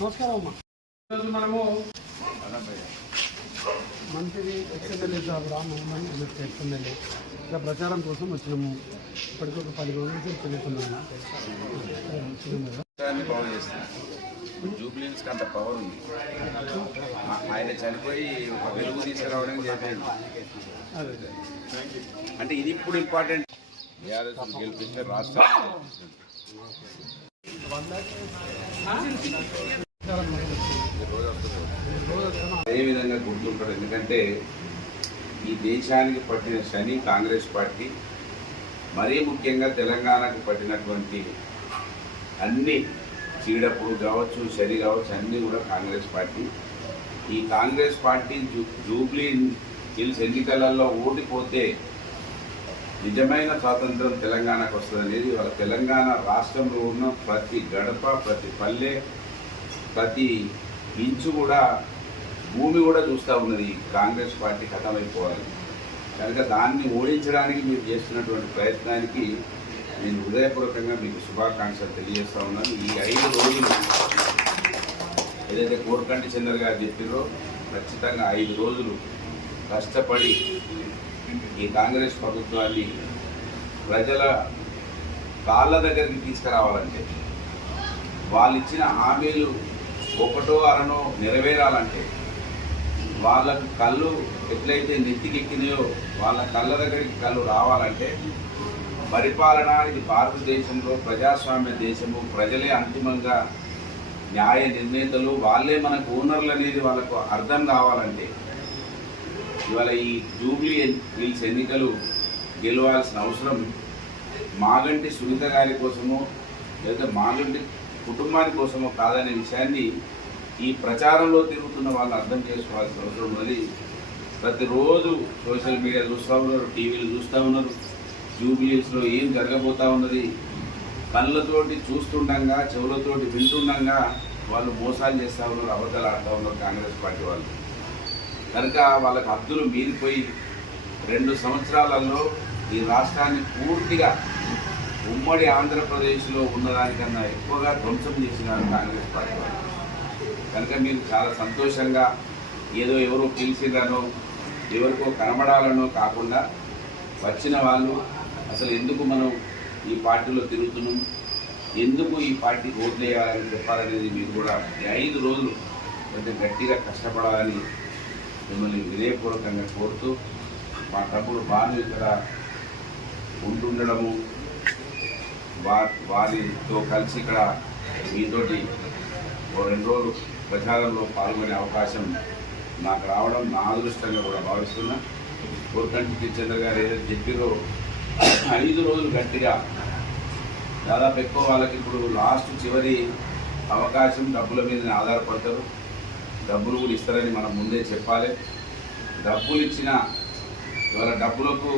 నమస్కారం అమ్మా మనము మంత్రి ఎక్స్ఎమ్మెల్యే సాబ్ రామ్మోహన్ ఎక్స్ఎమ్మెల్యే ఇలా ప్రచారం కోసం వచ్చినాము. ఇప్పటికి ఒక పది రోజుల నుంచి తిరుగుతున్నాము. బాగు జూబ్లీన్స్కి అంత పవర్ ఉంది. ఆయన చనిపోయి ఒక వెలుగు తీసుకురావడానికి చెప్పాడు అదే. అంటే ఇది ఇప్పుడు ఇంపార్టెంట్ బీఆర్ఎస్ గెలిపిస్తే రాష్ట్రాన్ని అదే విధంగా గుర్తుంటాడు ఎందుకంటే ఈ దేశానికి పట్టిన శని కాంగ్రెస్ పార్టీ మరీ ముఖ్యంగా తెలంగాణకు పట్టినటువంటి అన్ని చీడప్పుడు కావచ్చు శని కావచ్చు అన్నీ కూడా కాంగ్రెస్ పార్టీ. ఈ కాంగ్రెస్ పార్టీ జూ జూబ్లీ హిల్స్ ఎన్నికలలో ఓడిపోతే నిజమైన స్వాతంత్రం తెలంగాణకు వస్తుంది అనేది వాళ్ళ తెలంగాణ రాష్ట్రంలో ఉన్న ప్రతి గడప ప్రతి పల్లె ప్రతి ఇంచు కూడా భూమి కూడా చూస్తూ ఉన్నది. కాంగ్రెస్ పార్టీ కథమైపోవాలి. కనుక దాన్ని ఓడించడానికి మీరు చేస్తున్నటువంటి ప్రయత్నానికి నేను హృదయపూర్వకంగా మీకు శుభాకాంక్షలు తెలియజేస్తా ఉన్నాను. ఈ ఐదు రోజులు ఏదైతే కోరకంటి చంద్ర గారు చెప్పారో ఖచ్చితంగా ఐదు రోజులు కష్టపడి ఈ కాంగ్రెస్ ప్రభుత్వాన్ని ప్రజల కాళ్ళ దగ్గరికి తీసుకురావాలంటే వాళ్ళు ఇచ్చిన హామీలు ఒకటో అరనో నెరవేరాలంటే వాళ్ళకు కళ్ళు ఎట్లయితే నెత్తికెక్కినాయో వాళ్ళ కళ్ళ దగ్గరికి కళ్ళు రావాలంటే పరిపాలన ఇది భారతదేశంలో ప్రజాస్వామ్య దేశము. ప్రజలే అంతిమంగా న్యాయ నిర్ణేతలు. వాళ్ళే మనకు ఓనర్లు అనేది వాళ్ళకు అర్థం కావాలంటే ఇవాళ ఈ జూబ్లీ వీల్స్ ఎన్నికలు గెలవాల్సిన అవసరం మాగంటి సునీత గారి కోసము లేదా మాగంటి కుటుంబాని కోసమో కాదనే విషయాన్ని ఈ ప్రచారంలో తిరుగుతున్న వాళ్ళు అర్థం చేసుకోవాల్సిన అవసరం ఉన్నది. ప్రతిరోజు సోషల్ మీడియా చూస్తూ ఉన్నారు టీవీలు చూస్తూ ఉన్నారు. జూబిలీస్లో ఏం జరగబోతా ఉన్నది? కళ్ళతోటి చూస్తుండగా చెవులతోటి వింటుండగా వాళ్ళు మోసాలు చేస్తూ ఉన్నారు అబద్ధాలు ఆడుతూ ఉన్నారు కాంగ్రెస్ పార్టీ వాళ్ళు. కనుక వాళ్ళకి హద్దులు మీరిపోయి రెండు సంవత్సరాలలో ఈ రాష్ట్రాన్ని పూర్తిగా ఉమ్మడి ఆంధ్రప్రదేశ్లో ఉన్నదానికన్నా ఎక్కువగా ధ్వంసం చేసినారు కాంగ్రెస్ పార్టీ కనుక మీరు చాలా సంతోషంగా ఏదో ఎవరో పిలిచిందనో ఎవరికో కనబడాలనో కాకుండా వచ్చిన వాళ్ళు అసలు ఎందుకు మనం ఈ పార్టీలో తిరుగుతున్నాం? ఎందుకు ఈ పార్టీ ఓట్లు వేయాలని చెప్పాలనేది మీరు కూడా ఐదు రోజులు కొంచెం గట్టిగా కష్టపడాలని మిమ్మల్ని వినయపూర్వకంగా కోరుతూ మా తమ్ముడు బాను ఇక్కడ ఉంటుండడము వారితో కలిసి ఇక్కడ మీతోటి ఓ రెండు రోజులు ప్రచారంలో పాల్గొనే అవకాశం నాకు రావడం నా అదృష్టంగా కూడా భావిస్తున్నా. కోరుకంటి చంద్ర గారు ఏదైతే చెప్పిరో ఐదు రోజులు గట్టిగా దాదాపు ఎక్కువ వాళ్ళకి ఇప్పుడు లాస్ట్ చివరి అవకాశం డబ్బుల మీద ఆధారపడతారు. డబ్బులు కూడా ఇస్తారని మనం ముందే చెప్పాలి. డబ్బులు ఇచ్చిన ఇవాళ డబ్బులకు